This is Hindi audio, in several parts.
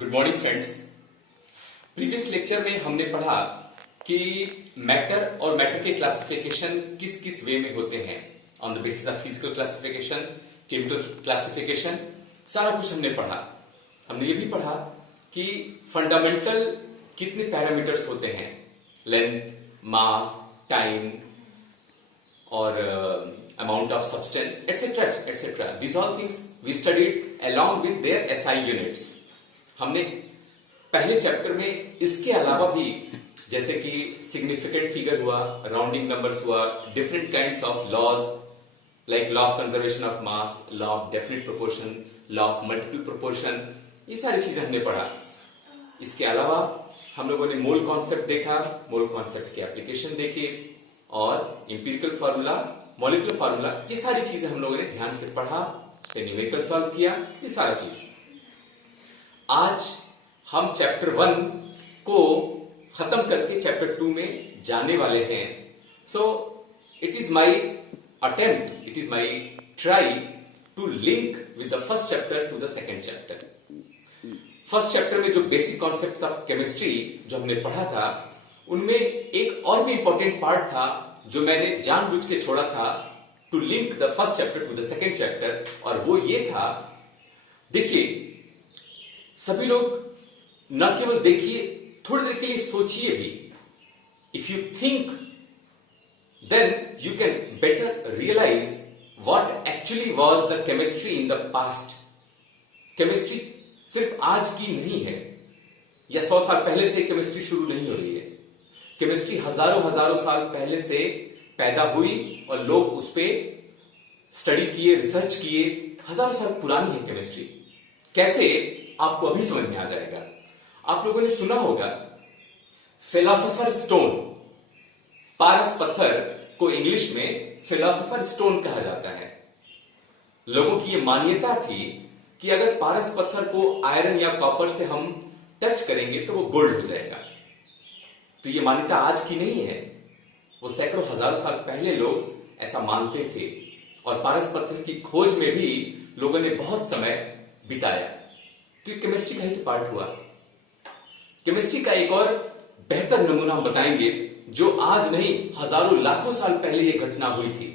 Good morning friends. Previous lecture में हमने पढ़ा कि मैटर और मैटर के क्लासिफिकेशन किस किस वे में होते हैं on the basis of physical classification, chemical classification, सारा कुछ हमने पढ़ा। हमने ये भी पढ़ा कि फंडामेंटल कितने पैरामीटर्स होते हैं, लेंथ, मास, टाइम और amount of substance etcetera etcetera. This all things we studied along with their SI units. हमने पहले चैप्टर में इसके अलावा भी जैसे कि सिग्निफिकेंट फिगर हुआ, राउंडिंग नंबर्स हुआ, different kinds of laws like law of conservation of mass, law of definite proportion, law of multiple proportion, ये सारी चीजें हमने पढ़ा। इसके अलावा हम लोगों ने मोल कॉन्सेप्ट देखा, मोल कॉन्सेप्ट की एप्लीकेशन देखी और इंपिरिकल फार्मूला, मॉलिक्यूलर फार्मूला, ये सारी चीजें हम लोगों ने ध्यान से पढ़ा, उस पर न्यूमेरिकल सॉल्व किया, ये सारा चीज। आज हम चैप्टर 1 को खत्म करके चैप्टर 2 में जाने वाले हैं। So it is my attempt, it is my try to link with the first chapter to the second chapter. First chapter में जो बेसिक कॉन्सेप्ट्स ऑफ केमिस्ट्री जो हमने पढ़ा था, उनमें एक और भी इंपॉर्टेंट पार्ट था जो मैंने जानबूझ के छोड़ा था to link the first chapter to the second chapter, और वो ये था, देखिए सभी लोग न केवल देखिए, थोड़ी देर के लिए सोचिए भी। If you think then you can better realise what actually was the chemistry in the past. Chemistry सिर्फ आज की नहीं है, या 100 साल पहले से केमिस्ट्री शुरू नहीं हो रही है। केमिस्ट्री हजारों हजारों साल पहले से पैदा हुई और लोग उस पर स्टडी किए, रिसर्च किए, हजारों साल पुरानी है केमिस्ट्री। कैसे, आपको अभी समझ में आ जाएगा। आप लोगों ने सुना होगा फिलोसोफर स्टोन, पारस पत्थर को इंग्लिश में फिलोसोफर स्टोन कहा जाता है। लोगों की यह मान्यता थी कि अगर पारस पत्थर को आयरन या कॉपर से हम टच करेंगे तो वो गोल्ड हो जाएगा। तो ये मान्यता आज की नहीं है, वो सैकड़ों हजारों साल पहले लोग ऐसा मानते थे, और पारस पत्थर की खोज में भी लोगों ने बहुत समय बिताया। तो केमिस्ट्री का ही तो पार्ट हुआ। केमिस्ट्री का एक और बेहतर नमूना हम बताएंगे जो आज नहीं, हजारों लाखों साल पहले यह घटना हुई थी।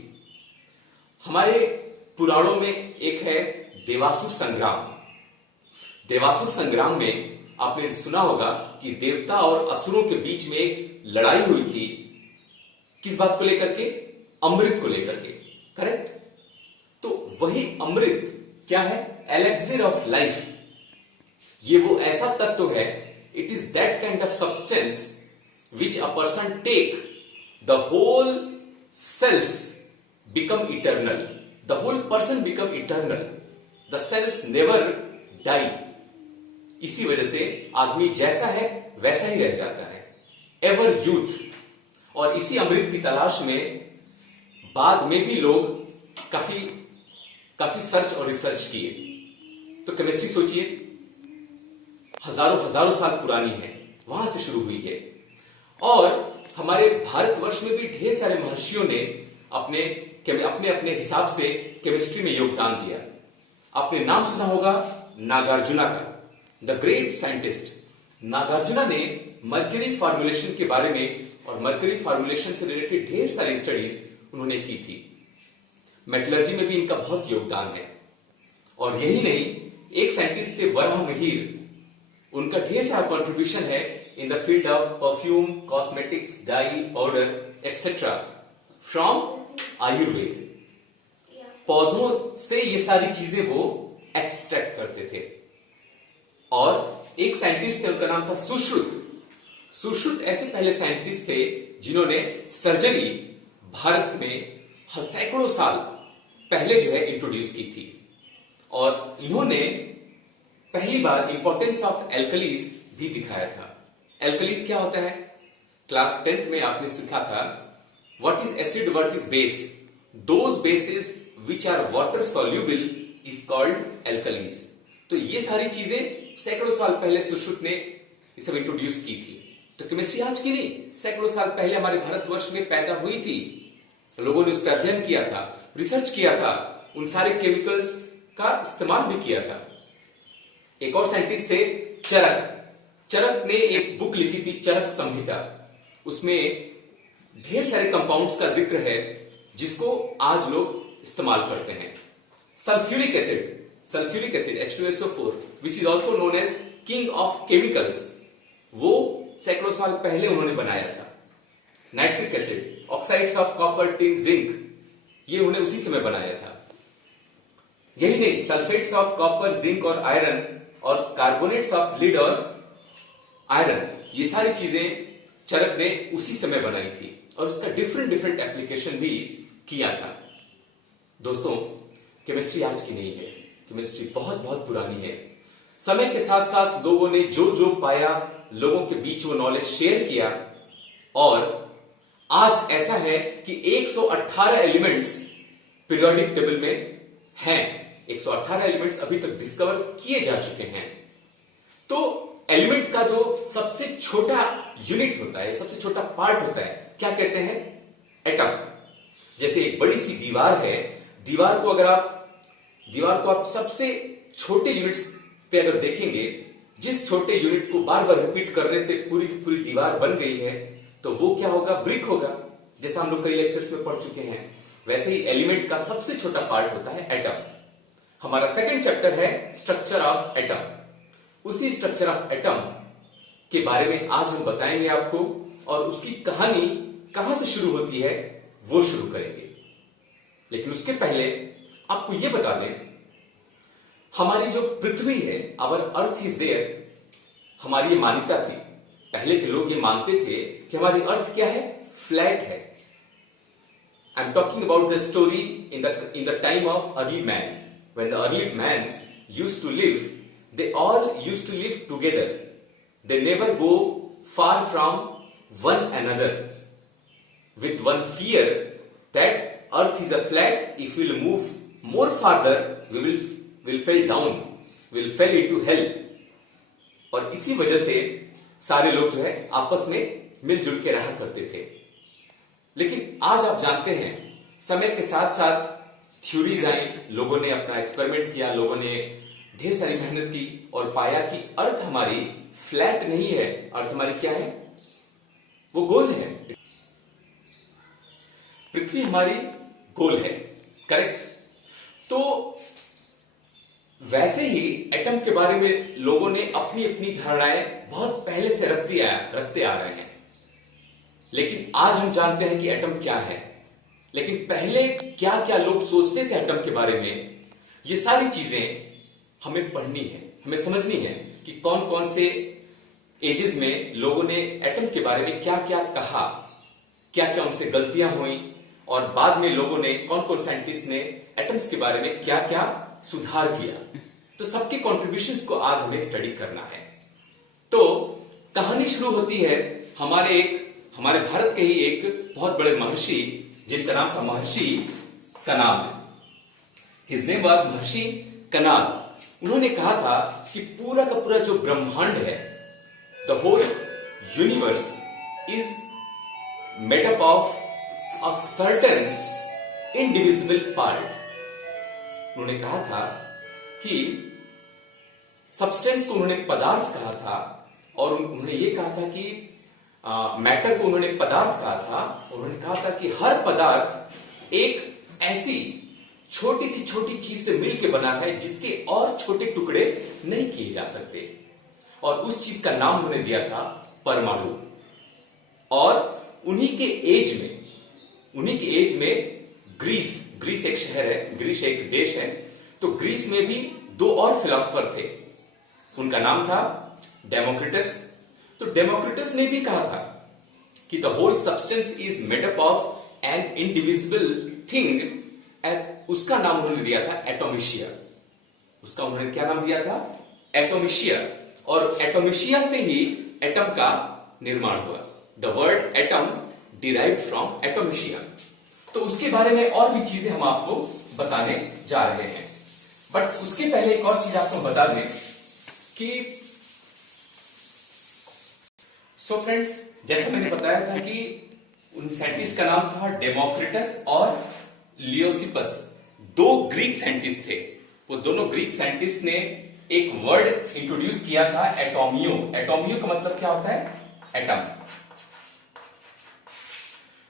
हमारे पुराणों में एक है देवासुर संग्राम। देवासुर संग्राम में आपने सुना होगा कि देवता और असुरों के बीच में एक लड़ाई हुई थी। किस बात को लेकर के? अमृत को लेकर के, करेक्ट? तो वही अमृत क्या है? Elixir of life. ये वो ऐसा तत्व है, it is that kind of substance which a person take, the whole cells become eternal, the whole person become eternal, the cells never die. इसी वजह से आदमी जैसा है वैसा ही रह जाता है, एवर यूथ। और इसी अमृत की तलाश में बाद में भी लोग काफी सर्च और रिसर्च किए। तो केमिस्ट्री सोचिए, हजारों साल पुरानी है, वहां से शुरू हुई है। और हमारे भारतवर्ष में भी ढेर सारे महर्षियों ने अपने अपने हिसाब से केमिस्ट्री में योगदान दिया। आपने नाम सुना होगा नागार्जुना का, द ग्रेट साइंटिस्ट। नागार्जुना ने मर्क्यूरी फार्मूलेशन के बारे में और मर्क्यूरी फार्मूलेशन से रिलेटेड ढेर सारी स्टडीज उन्होंने की थी। मेटलर्जी में भी इनका बहुत योगदान है। और यही नहीं, एक साइंटिस्ट थे वराहमिहिर, उनका ढेर सारा कंट्रीब्यूशन है in the field of perfume, cosmetics, dye, powder etcetera from Ayurveda. पौधों से ये सारी चीजें वो एक्सट्रैक्ट करते थे। और एक साइंटिस्ट थे, उनका नाम था सुश्रुत। सुश्रुत ऐसे पहले साइंटिस्ट थे जिन्होंने सर्जरी भारत में सैकड़ों साल पहले जो है इंट्रोड्यूस की थी। और इन्होंने पहली बार इंपॉर्टेंस ऑफ एल्कलीज भी दिखाया था। एल्कलीज क्या होता है? क्लास 10th में आपने सीखा था, what is acid, what is base. Those bases which are water soluble is called alkalis. तो ये सारी चीजें सैकड़ों साल पहले सुश्रुत ने ये सब इंट्रोड्यूस की थी। तो केमिस्ट्री आज की नहीं, सैकड़ों साल पहले हमारे भारतवर्ष में पैदा हुई थी। लोगों ने उस पर अध्ययन किया था, रिसर्च किया था, उन सारे केमिकल्स का इस्तेमाल भी किया था। एक और साइंटिस्ट थे चरक ने एक बुक लिखी थी, चरक संहिता। उसमें ढेर सारे कंपाउंड्स का जिक्र है जिसको आज लोग इस्तेमाल करते हैं। Sulphuric acid H2SO4 which is also known as king of chemicals, वो सैकड़ों साल पहले उन्होंने बनाया था। Nitric acid, oxides of copper, tin, zinc, ये उन्होंने उसी समय बनाया था। यही नहीं, सल्फेट्स ऑफ कॉपर, जिंक और आयरन और कार्बोनेट्स ऑफ लीड और आयरन, ये सारी चीजें चरक ने उसी समय बनाई थी और उसका डिफरेंट एप्लीकेशन भी किया था। दोस्तों, केमिस्ट्री आज की नहीं है, केमिस्ट्री बहुत पुरानी है। समय के साथ साथ लोगों ने जो पाया, लोगों के बीच वो नॉलेज शेयर किया और आज ऐसा है कि 118 एलिमेंट्स पीरियोडिक टेबल में हैं। 118 एलिमेंट्स अभी तक डिस्कवर किए जा चुके हैं। तो एलिमेंट का जो सबसे छोटा यूनिट होता है, सबसे छोटा पार्ट होता है, क्या कहते हैं? एटम। जैसे एक बड़ी सी दीवार है, दीवार को आप सबसे छोटे यूनिट्स पे अगर देखेंगे, जिस छोटे यूनिट को बार बार रिपीट करने से पूरी की पूरी दीवार बन गई है, तो वो क्या होगा? ब्रिक होगा, जैसा हम लोग कई लेक्चर्स में पढ़ चुके हैं। वैसे ही एलिमेंट का सबसे छोटा पार्ट होता है एटम। हमारा सेकंड चैप्टर है स्ट्रक्चर ऑफ एटम। उसी स्ट्रक्चर ऑफ एटम के बारे में आज हम बताएंगे आपको, और उसकी कहानी कहां से शुरू होती है वो शुरू करेंगे। लेकिन उसके पहले आपको यह बता दें, हमारी जो पृथ्वी है, आवर अर्थ इज देयर, हमारी ये मान्यता थी। पहले के लोग ये मानते थे कि हमारी अर्थ क्या है? फ्लैट है। I am talking about the story in the time of early man. When the early man used to live, they all used to live together. They never go far from one another with one fear that earth is a flat. If we will move more farther, we will fall down, we will fall into hell. और इसी वजह से सारे लोग जो है आपस में मिलजुल के रहा करते थे। लेकिन आज आप जानते हैं, समय के साथ साथ थ्योरीज आई, लोगों ने अपना एक्सपेरिमेंट किया, लोगों ने ढेर सारी मेहनत की और पाया कि अर्थ हमारी फ्लैट नहीं है। अर्थ हमारी क्या है? वो गोल है। पृथ्वी हमारी गोल है, करेक्ट? तो वैसे ही एटम के बारे में लोगों ने अपनी अपनी धारणाएं बहुत पहले से रखते आ रहे हैं। लेकिन आज हम जानते हैं कि एटम क्या है। लेकिन पहले क्या क्या लोग सोचते थे एटम के बारे में, ये सारी चीजें हमें पढ़नी है, हमें समझनी है कि कौन कौन से एजेस में लोगों ने एटम के बारे में क्या क्या कहा, क्या क्या उनसे गलतियां हुई, और बाद में लोगों ने, कौन कौन साइंटिस्ट ने एटम्स के बारे में क्या क्या सुधार किया। तो सबके कॉन्ट्रीब्यूशंस को आज हमें स्टडी करना है। तो कहानी शुरू होती है हमारे भारत के ही एक बहुत बड़े महर्षि, जिनका नाम था महर्षि कनाद। हिज नेम वाज महर्षि कनाद। उन्होंने कहा था कि पूरा का पूरा जो ब्रह्मांड है, the whole universe is made up of a certain indivisible part. उन्होंने कहा था कि सब्सटेंस को उन्होंने पदार्थ कहा था, और उन्होंने ये कहा था कि मैटर को उन्होंने पदार्थ कहा था। उन्होंने कहा था कि हर पदार्थ एक ऐसी छोटी सी छोटी चीज से मिलकर बना है जिसके और छोटे टुकड़े नहीं किए जा सकते, और उस चीज का नाम उन्होंने दिया था परमाणु। और उन्हीं के एज में ग्रीस एक शहर है, ग्रीस एक देश है। तो ग्रीस में भी दो और फिलोसफर थे, उनका नाम था डेमोक्रिटस। तो डेमोक्रिटस ने भी कहा था कि the whole substance is made up of an indivisible thing, उसका नाम उन्होंने दिया था एटोमिशिया। उसका उन्होंने क्या नाम दिया था? एटोमिशिया। और एटोमिशिया से ही एटम का निर्माण हुआ। The word atom derived from एटोमिशिया। तो उसके बारे में और भी चीजें हम आपको बताने जा रहे हैं। बट उसके पहले एक और चीज आपको बता दें कि सो फ्रेंड्स, जैसा मैंने बताया था कि उन साइंटिस्ट का नाम था डेमोक्रिटस और लियोसिपस। दो ग्रीक साइंटिस्ट थे। वो दोनों ग्रीक साइंटिस्ट ने एक वर्ड इंट्रोड्यूस किया था एटोमियो। एटोमियो का मतलब क्या होता है? एटम।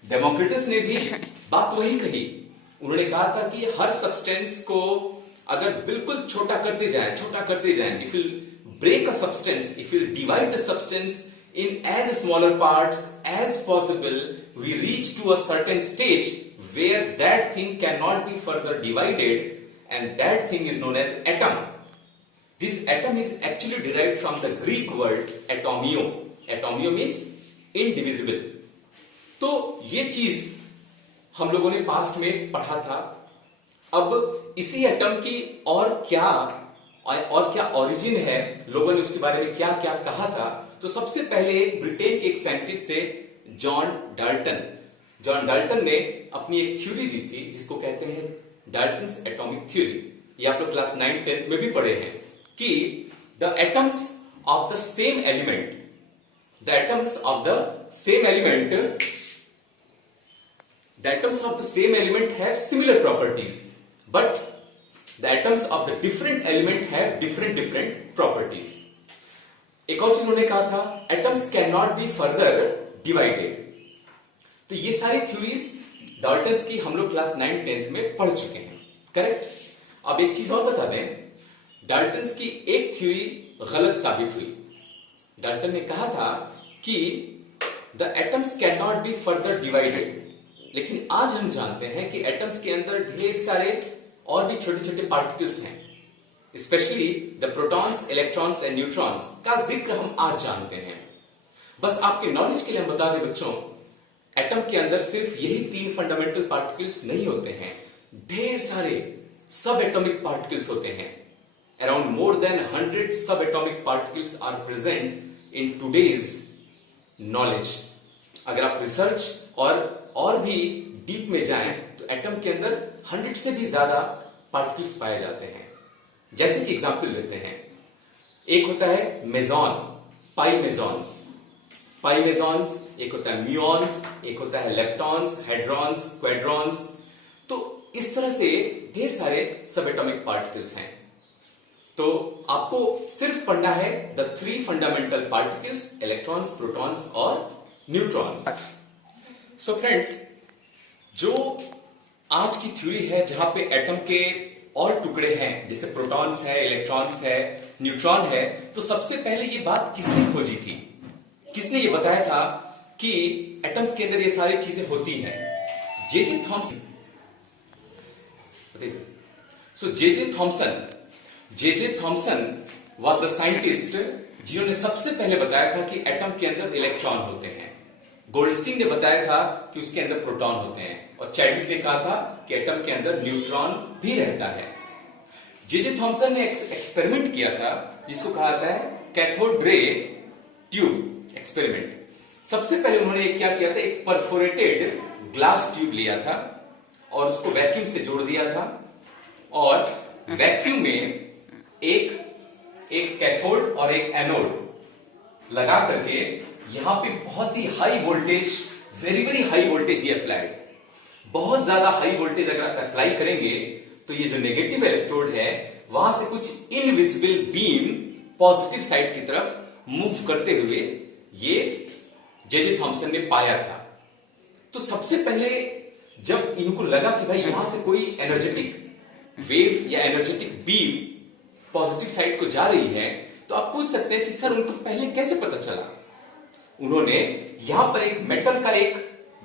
डेमोक्रिटस ने भी बात वही कही। उन्होंने कहा था कि हर सब्सटेंस को अगर बिल्कुल छोटा करते जाएं, if you break a substance, if you divide the substance in as smaller parts as possible, we reach to a certain stage where that thing cannot be further divided, and that thing is known as atom. This atom is actually derived from the Greek word atomio. Atomio means indivisible. तो ये चीज हम लोगों ने पास्ट में पढ़ा था। अब इसी एटम की और क्या ओरिजिन है, लोगों ने उसके बारे में क्या क्या कहा था। तो सबसे पहले ब्रिटेन के एक साइंटिस्ट थे जॉन डाल्टन। जॉन डाल्टन ने अपनी एक थ्योरी दी थी जिसको कहते हैं डाल्टन्स एटॉमिक थ्योरी। ये आप लोग क्लास 9-10 में भी पढ़े हैं कि the atoms of the same element have similar properties, but the atoms of the different element have different properties. एक और चीज उन्होंने कहा था, atoms can not be further divided. तो ये सारी थ्योरीज डाल्टन्स की हम लोग क्लास 9-10 में पढ़ चुके हैं, करेक्ट। अब एक चीज और बता दें, डाल्टन्स की एक थ्योरी गलत साबित हुई। डाल्टन ने कहा था कि the atoms can not be further divided, लेकिन आज हम जानते हैं कि एटम्स के अंदर ढेर सारे और भी छोटे छोटे पार्टिकल्स हैं, specially the protons, electrons and neutrons का जिक्र हम आज जानते हैं। बस आपके नॉलेज के लिए हम बता दें बच्चों, एटम के अंदर सिर्फ यही 3 फंडामेंटल पार्टिकल्स नहीं होते हैं, ढेर सारे सब एटॉमिक पार्टिकल्स होते हैं। Around more than 100 subatomic particles are present in today's knowledge. अगर आप रिसर्च और भी डीप में जाएं तो एटम के अंदर 100 से भी ज्यादा पार्टिकल्स पाए जाते हैं। जैसे कि एग्जांपल लेते हैं, एक होता है मेजॉन, पाई मेजॉन्स, एक होता है म्यूऑन्स, एक होता है लेप्टॉन्स, हेड्रॉन्स, क्वाड्रॉन्स। तो इस तरह से ढेर सारे सब एटॉमिक पार्टिकल्स हैं। तो आपको सिर्फ पढ़ना है the 3 fundamental particles, electrons, protons और न्यूट्रॉन्स। सो फ्रेंड्स, जो आज की थ्योरी है जहां पे एटम के और टुकड़े हैं, जैसे प्रोटॉन्स है, इलेक्ट्रॉन्स है, न्यूट्रॉन है, तो सबसे पहले ये बात किसने खोजी थी? किसने ये बताया था कि एटम्स के अंदर ये सारी चीजें होती हैं? J J. Thomson. So J J. Thomson was the scientist जिन्होंने सबसे पहले बताया था कि एटम के अंदर इलेक्ट्रॉन होते हैं। गोल्डस्टीन ने बताया था कि उसके अंदर प्रोटॉन होते हैं, और चैडविक ने कहा था कि एटम के अंदर न्यूट्रॉन भी रहता है। जे.जे. थॉमसन ने एक्सपेरिमेंट किया था जिसको कहा जाता है कैथोड रे ट्यूब एक्सपेरिमेंट। सबसे पहले उन्होंने क्या किया था, एक परफोरेटेड ग्लास ट्यूब लिया था और उसको वैक्यूम से जोड़ दिया था, और वैक्यूम में एक कैथोड और एक एनोड लगा करके यहां पे बहुत ही high voltage, very high voltage ये अप्लाइड। बहुत ज्यादा हाई वोल्टेज अगर अप्लाई करेंगे तो ये जो नेगेटिव इलेक्ट्रोड है वहां से कुछ इनविजिबल बीम पॉजिटिव साइड की तरफ मूव करते हुए ये जे.जे. थॉमसन ने पाया था। तो सबसे पहले जब इनको लगा कि भाई यहां से कोई एनर्जेटिक वेव या एनर्जेटिक बीम पॉजिटिव साइड को जा रही है, तो आप पूछ सकते हैं कि सर उनको पहले कैसे पता चला? उन्होंने यहां पर एक मेटल का एक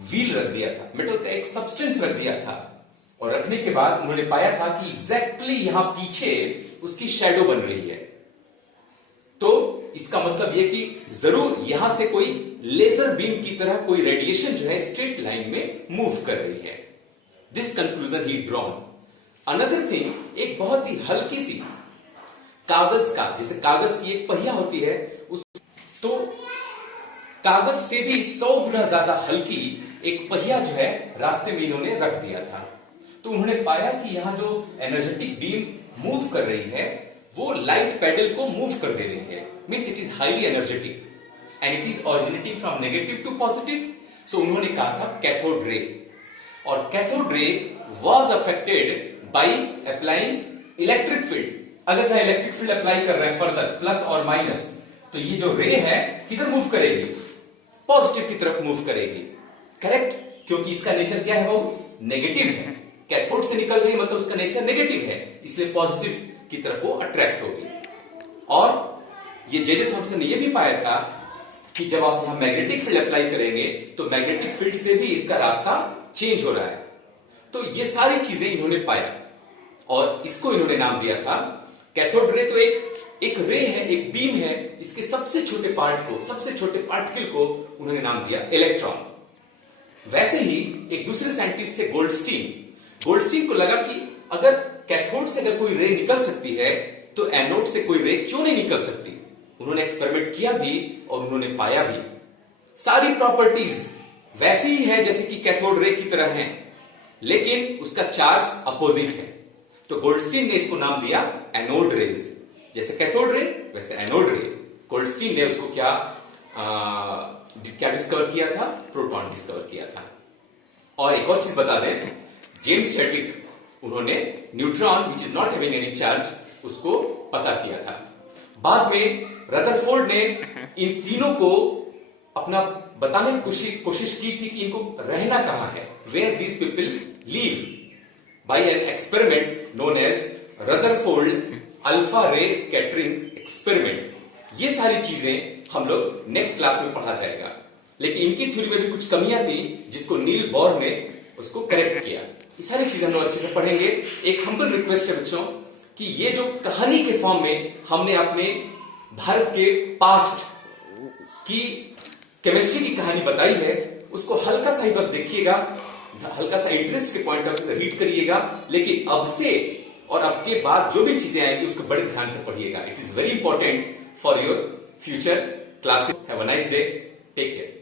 व्हील रख दिया था, मेटल का एक सब्सटेंस रख दिया था, और रखने के बाद उन्होंने पाया था कि एग्जैक्टली यहां पीछे उसकी शैडो बन रही है। तो इसका मतलब यह कि जरूर यहां से कोई लेजर बीम की तरह कोई रेडिएशन जो है स्ट्रेट लाइन में मूव कर रही है। This conclusion he drawn. Another thing, एक बहुत ही हल्की सी कागज का, जैसे कागज की एक पहिया होती है, उस तो कागज से भी 100 गुना ज्यादा हल्की एक पहिया जो है रास्ते में इन्होंने रख दिया था। तो उन्होंने पाया कि यहां जो एनर्जेटिक बीम मूव कर रही है वो लाइट पैडल को मूव कर दे रही है, means it is highly energetic and it is originating from negative to positive. So उन्होंने कहा था कैथोड रे, और cathode ray was affected by applying electric field अगर मैं इलेक्ट्रिक फील्ड अप्लाई कर रहे हैं फर्दर प्लस और माइनस, तो ये जो रे है किधर मूव करेगी? पॉजिटिव की तरफ मूव करेगी, करेक्ट? क्योंकि इसका नेचर क्या है, वो नेगेटिव है। कैथोड से निकल रही मतलब उसका नेचर नेगेटिव है, इसलिए पॉजिटिव की तरफ वो अट्रैक्ट होगी। और ये जे थॉमसन ने ये भी पाया था कि जब आप यहां मैग्नेटिक फील्ड अप्लाई करेंगे तो मैग्नेटिक फील्ड से भी इसका रास्ता चेंज हो रहा है। तो ये सारी चीजें इन्होंने पाया और इसको इन्होंने नाम दिया था कैथोड रे। तो एक रे है, एक बीम है, इसके सबसे छोटे पार्ट को, सबसे छोटे पार्टिकल को उन्होंने नाम दिया इलेक्ट्रॉन। वैसे ही एक दूसरे साइंटिस्ट थे गोल्डस्टीन को लगा कि अगर कैथोड से अगर कोई रे निकल सकती है तो एनोड से कोई रे क्यों नहीं निकल सकती। उन्होंने एक्सपेरिमेंट किया भी और उन्होंने पाया भी सारी प्रॉपर्टीज वैसी ही है जैसे कि कैथोड रे की तरह है, लेकिन उसका चार्ज अपोजिट है। तो गोल्डस्टीन ने इसको नाम दिया एनोड रेज। जैसे कैथोड रे वैसे एनोड रे। गोल्डस्टीन ने उसको क्या डिस्कवर किया था? प्रोटॉन डिस्कवर किया था। और एक और चीज बता दें, जेम्स चैडविक उन्होंने neutron which is not having any charge उसको पता किया था। बाद में रदरफोर्ड ने इन तीनों को अपना बताने की कोशिश की थी कि इनको रहना कहां है, where these people live, by an experiment known as Rutherford alpha ray scattering experiment. ये सारी चीजें हम लोग नेक्स्ट क्लास में पढ़ा जाएगा, लेकिन इनकी थ्योरी में भी कुछ कमियां थी जिसको नील बोर ने उसको करेक्ट किया। ये सारी चीजें हम लोग अच्छे से पढ़ेंगे। एक हम्बल रिक्वेस्ट है बच्चों कि ये जो कहानी के फॉर्म में हमने अपने भारत के पास्ट की केमिस्ट्री की कहानी बताई है, उसको हल्का सा ही बस देखिएगा, हल्का सा इंटरेस्ट के पॉइंट ऑफ व्यू से रीड करिएगा, लेकिन अब से और अब के बाद जो भी चीजें आएंगी उसको बड़े ध्यान से पढ़िएगा। It is very important for your future classes. Have a nice day, take care.